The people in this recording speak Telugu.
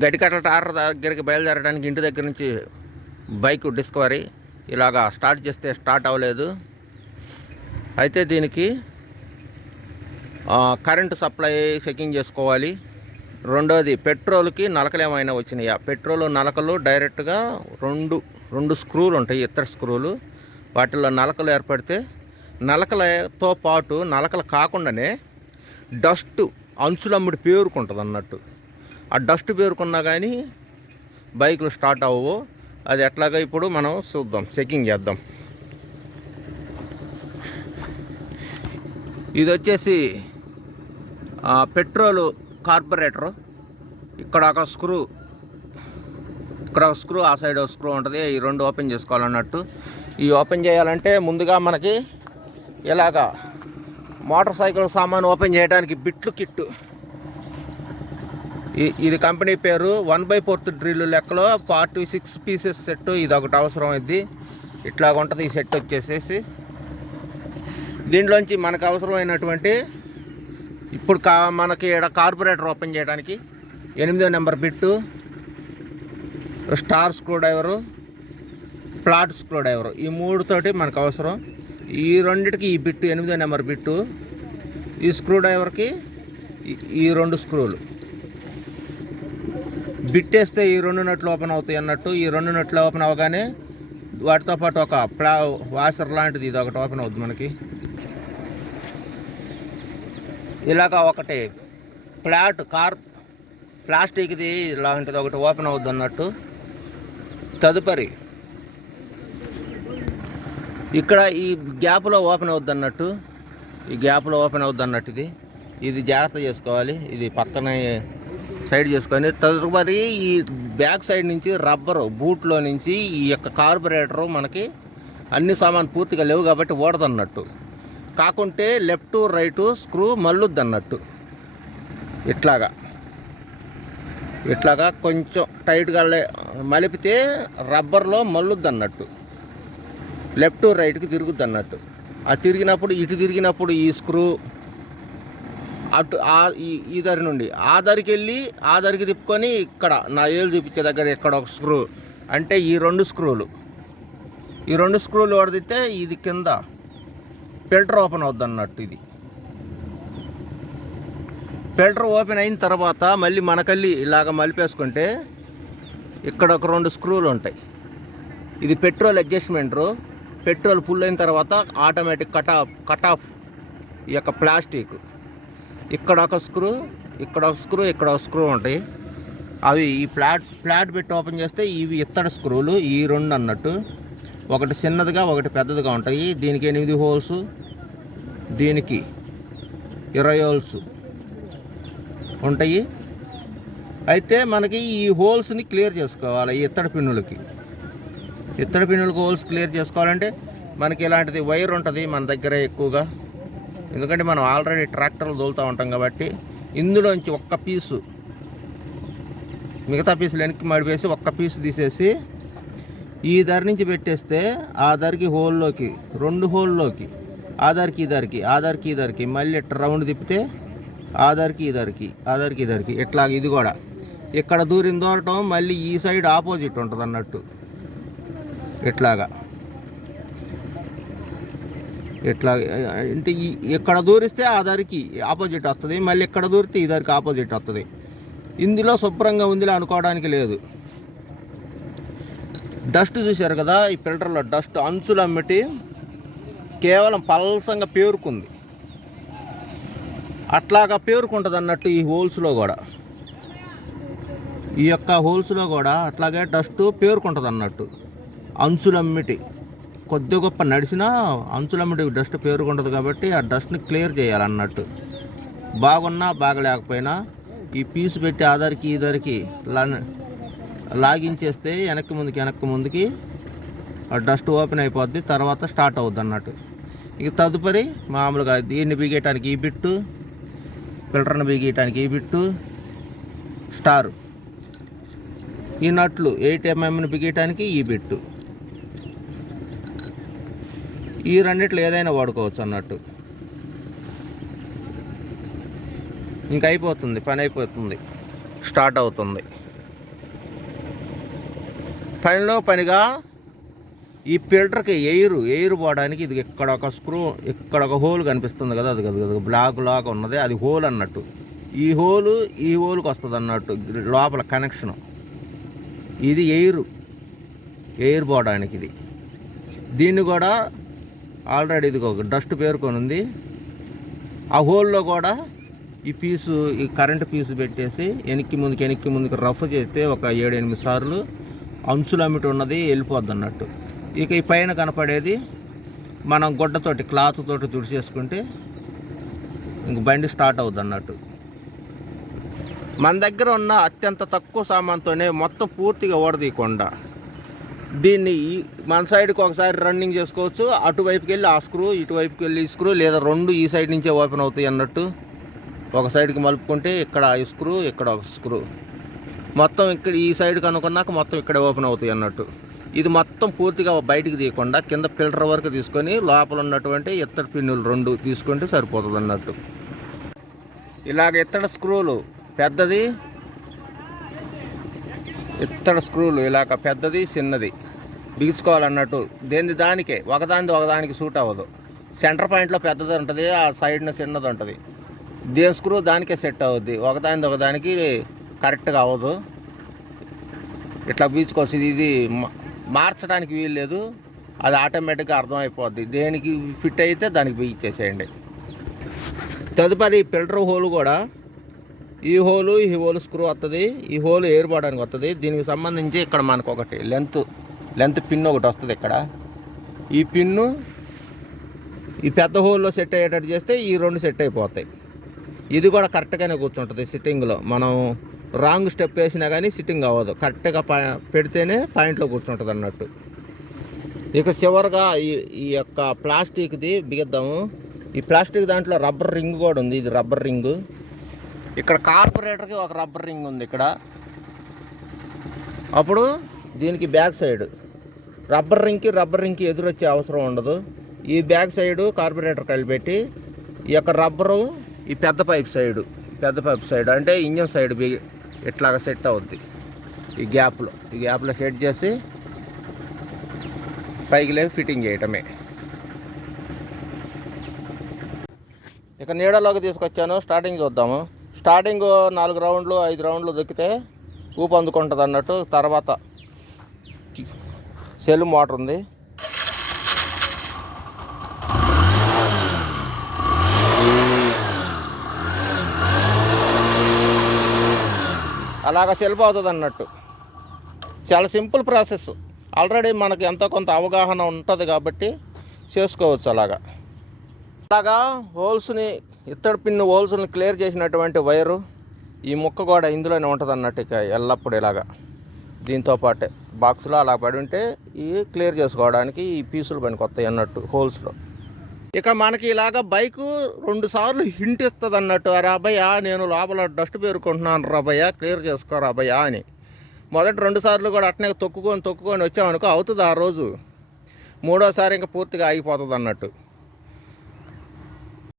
గడికట్ల టార్ దగ్గరికి బయలుదేరడానికి ఇంటి దగ్గర నుంచి బైక్ డిస్కవరీ ఇలాగా స్టార్ట్ చేస్తే స్టార్ట్ అవ్వలేదు. అయితే దీనికి కరెంటు సప్లై చెకింగ్ చేసుకోవాలి. రెండోది పెట్రోల్కి నలకలు ఏమైనా వచ్చినాయా. పెట్రోల్ నలకలు డైరెక్ట్గా రెండు స్క్రూలు ఉంటాయి, ఇతర స్క్రూలు. వాటిల్లో నలకలు ఏర్పడితే నలకలతో పాటు నలకలు కాకుండానే డస్ట్ అంచులమ్ముడి పేరుకుంటుంది అన్నట్టు. ఆ డస్ట్ పేరుకున్నా కానీ బైకులు స్టార్ట్ అవ్వవు. అది ఎట్లాగా ఇప్పుడు మనం చూద్దాం, చెకింగ్ చేద్దాం. ఇది వచ్చేసి పెట్రోల్ కార్బొరేటరు. ఇక్కడ ఒక స్క్రూ, ఆ సైడ్ ఒక స్క్రూ ఉంటుంది. ఈ రెండు ఓపెన్ చేసుకోవాలన్నట్టు. ఈ ఓపెన్ చేయాలంటే ముందుగా మనకి ఇలాగా మోటార్ సైకిల్ సామాన్ ఓపెన్ చేయడానికి బిట్లు కిట్టు. ఇది కంపెనీ పేరు 1/4 డ్రిల్ లెక్కలో 46 పీసెస్ సెట్. ఇది ఒకటి అవసరం. ఇది ఇట్లాగ ఉంటుంది ఈ సెట్ వచ్చేసేసి. దీంట్లోంచి మనకు అవసరమైనటువంటి ఇప్పుడు మనకి ఇక్కడ కార్బొరేటర్ ఓపెన్ చేయడానికి 8వ number bit, star screwdriver, flat screwdriver, ఈ మూడుతోటి మనకు అవసరం. ఈ రెండిటికి ఈ బిట్టు 8వ నెంబర్ బిట్టు, ఈ స్క్రూ డ్రైవర్కి ఈ రెండు స్క్రూలు. బిట్టేస్తే ఈ రెండు నట్లు ఓపెన్ అవుతాయి అన్నట్టు. ఈ రెండు నట్లు ఓపెన్ అవ్వగానే వాటితో పాటు ఒక వాషర్ లాంటిది ఇది ఒకటి ఓపెన్ అవుతుంది మనకి. ఇలాగ ఒకటి ప్లాస్టిక్ది ఇలాంటిది ఒకటి ఓపెన్ అవుద్ది అన్నట్టు. తదుపరి ఇక్కడ ఈ గ్యాప్లో ఓపెన్ అవుద్ది అన్నట్టు. ఇది జాగ్రత్త చేసుకోవాలి. ఇది పక్కనే సైడ్ చేసుకొని తదుపరి ఈ బ్యాక్ సైడ్ నుంచి రబ్బరు బూట్లో నుంచి ఈ యొక్క కార్బొరేటరు మనకి అన్ని సామాన్ పూర్తిగా లేవు కాబట్టి ఓడదన్నట్టు. కాకుంటే లెఫ్ట్ రైటు స్క్రూ మల్లుద్ది అన్నట్టు. ఇట్లాగా కొంచెం టైట్గా మలిపితే రబ్బర్లో మల్లుద్ది అన్నట్టు. లెఫ్ట్ రైట్కి తిరుగుద్ది అన్నట్టు. ఆ తిరిగినప్పుడు ఇటు తిరిగినప్పుడు ఈ స్క్రూ అటు ఈ దరి నుండి ఆ దరికి వెళ్ళి ఆ దరికి తిప్పుకొని ఇక్కడ నా ఏళ్ళు చూపించే దగ్గర ఇక్కడ ఒక స్క్రూ, అంటే ఈ రెండు స్క్రూలు ఓడదిస్తే ఇది కింద ఫిల్టర్ ఓపెన్ అవుద్ది అన్నట్టు. ఇది ఫిల్టర్ ఓపెన్ అయిన తర్వాత మళ్ళీ మనకల్లి ఇలాగ మలిపేసుకుంటే ఇక్కడ ఒక రెండు స్క్రూలు ఉంటాయి. ఇది పెట్రోల్ అడ్జస్ట్మెంటరు. పెట్రోల్ ఫుల్ అయిన తర్వాత ఆటోమేటిక్ కట్ ఆఫ్ ఈ యొక్క ప్లాస్టిక్. ఇక్కడ ఒక స్క్రూ, ఇక్కడ ఒక స్క్రూ ఉంటాయి. అవి ఈ ఫ్లాట్ పెట్టి ఓపెన్ చేస్తే ఇవి ఇత్తడి స్క్రూలు, ఈ రెండు అన్నట్టు. ఒకటి చిన్నదిగా ఒకటి పెద్దదిగా ఉంటాయి. దీనికి 8 హోల్స్, దీనికి 20 హోల్స్ ఉంటాయి. అయితే మనకి ఈ హోల్స్ని క్లియర్ చేసుకోవాలి. ఈ ఇత్తడి పిన్నులకి హోల్స్ క్లియర్ చేసుకోవాలంటే మనకి ఇలాంటిది వైర్ ఉంటుంది మన దగ్గర ఎక్కువగా. ఎందుకంటే మనం ఆల్రెడీ ట్రాక్టర్లు తోలుతూ ఉంటాం కాబట్టి ఇందులోంచి ఒక్క పీసు, మిగతా పీసులు వెనక్కి మడిపేసి ఒక్క పీసు తీసేసి ఈ దరి నుంచి పెట్టేస్తే ఆ దరికి హోల్లోకి, రెండు హోల్లోకి, ఆ దరికి ఈ దరికి మళ్ళీ ఇట్లా రౌండ్ తిప్పితే ఆ దరికి ఈ దరికి ఇట్లా. ఇది కూడా ఇక్కడ దూరటం మళ్ళీ ఈ సైడ్ ఆపోజిట్ ఉంటుంది అన్నట్టు. ఇట్లా అంటే ఇక్కడ దూరిస్తే ఆ దరికి ఆపోజిట్ వస్తుంది, మళ్ళీ ఇక్కడ దూరితే ఈ దరికి ఆపోజిట్ వస్తుంది. ఇందులో శుభ్రంగా ఉందిలే అనుకోవడానికి లేదు. డస్ట్ చూశారు కదా, ఈ ఫిల్టర్లో డస్ట్ అంచులమ్మటి కేవలం పల్సంగా పేరుకుంది. అట్లాగా పేరుకుంటుంది అన్నట్టు. ఈ హోల్స్లో కూడా, ఈ యొక్క హోల్స్లో కూడా అట్లాగే డస్ట్ పేరుకుంటుంది అన్నట్టు. అంచులమ్మిటి కొద్ది గొప్ప నడిచినా అంచులమ్మటి డస్ట్ పేరుకుంటుంది కాబట్టి ఆ డస్ట్ని క్లియర్ చేయాలన్నట్టు. బాగున్నా బాగలేకపోయినా ఈ పీసు పెట్టి ఆధార్కి ఈ దరికి లాగించేస్తే వెనక్కి ముందుకి ఆ డస్ట్ ఓపెన్ అయిపోద్ది. తర్వాత స్టార్ట్ అవుద్ది అన్నట్టు. ఇక తదుపరి మామూలుగా దీన్ని బిగేయటానికి ఈ బిట్టు, ఫిల్టర్ని బిగేయటానికి ఈ బిట్టు, స్టారు, ఈ నట్లు 8mm బిగేయటానికి ఈ బిట్టు. ఈ రెండిట్లో ఏదైనా వాడుకోవచ్చు అన్నట్టు. ఇంక అయిపోతుంది, పని అయిపోతుంది, స్టార్ట్ అవుతుంది. పనిలో పనిగా ఈ ఫిల్టర్కి ఎయిర్ పోవడానికి ఇది ఇక్కడ ఒక స్క్రూ, ఇక్కడ ఒక హోల్ కనిపిస్తుంది కదా, అది కదా బ్లాక్ లాగా ఉన్నది, అది హోల్ అన్నట్టు. ఈ హోల్కి వస్తుంది అన్నట్టు లోపల కనెక్షను. ఇది ఎయిర్ పోవడానికి ఇది. దీన్ని కూడా ఆల్రెడీ ఇది ఒక డస్ట్ పేరుకొని ఉంది. ఆ హోల్లో కూడా ఈ కరెంటు పీసు పెట్టేసి వెనక్కి ముందుకి రఫ్ చేస్తే ఒక 7-8 సార్లు అంచులు అమ్మిటి ఉన్నది వెళ్ళిపోద్ది అన్నట్టు. ఇక ఈ పైన కనపడేది మనం గుడ్డతోటి క్లాత్ తోటి తుడిచేసుకుంటే ఇంక బండి స్టార్ట్ అవుద్ది అన్నట్టు. మన దగ్గర ఉన్న అత్యంత తక్కువ సామాన్తోనే మొత్తం పూర్తిగా ఓడదీయకుండా దీన్ని మన సైడ్కి ఒకసారి రన్నింగ్ చేసుకోవచ్చు. అటువైపుకి వెళ్ళి ఆ స్క్రూ, ఇటువైపుకి వెళ్ళి ఈ స్క్రూ, లేదా రెండు ఈ సైడ్ నుంచే ఓపెన్ అవుతాయి అన్నట్టు. ఒక సైడ్కి మలుపుకుంటే ఇక్కడ ఈ స్క్రూ, ఇక్కడ ఒక స్క్రూ, మొత్తం ఇక్కడ ఈ సైడ్కి అనుకున్నాక మొత్తం ఇక్కడే ఓపెన్ అవుతాయి అన్నట్టు. ఇది మొత్తం పూర్తిగా బయటికి తీయకుండా కింద ఫిల్టర్ వరకు తీసుకొని లోపల ఉన్నటువంటి ఇత్తడి పిన్నులు 2 తీసుకుంటే సరిపోతుంది అన్నట్టు. ఇలాగ ఇత్తడి స్క్రూలు పెద్దది, ఇత్తడి స్క్రూలు ఇలాగ పెద్దది చిన్నది బిగించుకోవాలన్నట్టు. దానికే ఒకదానికి సూట్ అవ్వదు. సెంటర్ పాయింట్లో పెద్దది ఉంటుంది, ఆ సైడ్న చిన్నది ఉంటుంది. దేని స్క్రూ దానికే సెట్ అవుద్ది, ఒకదానికి కరెక్ట్గా అవ్వదు. ఇట్లా బిగించుకోవచ్చు. ఇది మార్చడానికి వీలు లేదు, అది ఆటోమేటిక్గా అర్థమైపోద్ది. దేనికి ఫిట్ అయితే దానికి బిగించేసేయండి. తదుపరి ఫిల్టర్ హోల్ కూడా ఈ హోలు స్క్రూ వస్తుంది. ఈ హోల్ ఎయిర్ పోవడానికి వస్తుంది. దీనికి సంబంధించి ఇక్కడ మనకు ఒకటి లెంత్ పిన్ ఒకటి వస్తుంది. ఇక్కడ ఈ పిన్ను ఈ పెద్ద హోల్లో సెట్ అయ్యేటట్టు చేస్తే ఈ 2 సెట్ అయిపోతాయి. ఇది కూడా కరెక్ట్గానే కూర్చుంటుంది సిట్టింగ్లో. మనం రాంగ్ స్టెప్ వేసినా కానీ సిట్టింగ్ అవ్వదు, కరెక్ట్గా పెడితేనే పాయింట్లో కూర్చుంటుంది అన్నట్టు. ఇక చివరిగా ఈ యొక్క ప్లాస్టిక్ది బిగిద్దాము. ఈ ప్లాస్టిక్ దాంట్లో రబ్బర్ రింగ్ కూడా ఉంది. ఇది రబ్బర్ రింగు. ఇక్కడ కార్బొరేటర్కి ఒక రబ్బర్ రింగ్ ఉంది ఇక్కడ. అప్పుడు దీనికి బ్యాక్ సైడ్ రబ్బర్ రింగ్కి ఎదురొచ్చే అవసరం ఉండదు. ఈ బ్యాక్ సైడు కార్బొరేటర్ కలిపెట్టి ఈ యొక్క రబ్బరు ఈ పెద్ద పైప్ సైడ్ అంటే ఇంజన్ సైడ్ ఇట్లాగా సెట్ అవుద్ది. ఈ గ్యాప్లో సెట్ చేసి పైకి లేవి ఫిట్టింగ్ చేయటమే. ఇక నీడలోకి తీసుకొచ్చాను. స్టార్టింగ్ చూద్దాము. స్టార్టింగ్ 4 రౌండ్లు 5 రౌండ్లు దొక్కితే ఊపు అందుకుంటుంది అన్నట్టు. తర్వాత సెల్ మోటార్ ఉంది. అలాగ సెల్ఫ్ అవుతుంది అన్నట్టు. చాలా సింపుల్ ప్రాసెస్. ఆల్రెడీ మనకి ఎంతో కొంత అవగాహన ఉంటుంది కాబట్టి చేసుకోవచ్చు. అలాగా ఇత్తడి పిన్ను హోల్స్ని క్లియర్ చేసినటువంటి వైరు ఈ ముక్క కూడా ఇందులోనే ఉంటుంది అన్నట్టు. ఇక ఎల్లప్పుడు ఇలాగా దీంతో పాటే బాక్స్లో అలా పడి ఉంటే ఇవి క్లియర్ చేసుకోవడానికి ఈ పీసులు పనికి వస్తాయి అన్నట్టు హోల్స్లో. ఇక మనకి ఇలాగ బైకు 2 సార్లు హింట్ ఇస్తుంది అన్నట్టు. అరే అబ్బాయ్యా, నేను లోపల డస్ట్ పేరుకుంటున్నాను రాబయ్యా, క్లియర్ చేసుకోరా అబ్బాయ్యా అని. మొదటి 2 సార్లు కూడా అట్నే తొక్కుకొని వచ్చామనుకో అవుతుంది ఆ రోజు. 3వ సారి ఇంకా పూర్తిగా ఆగిపోతుంది అన్నట్టు.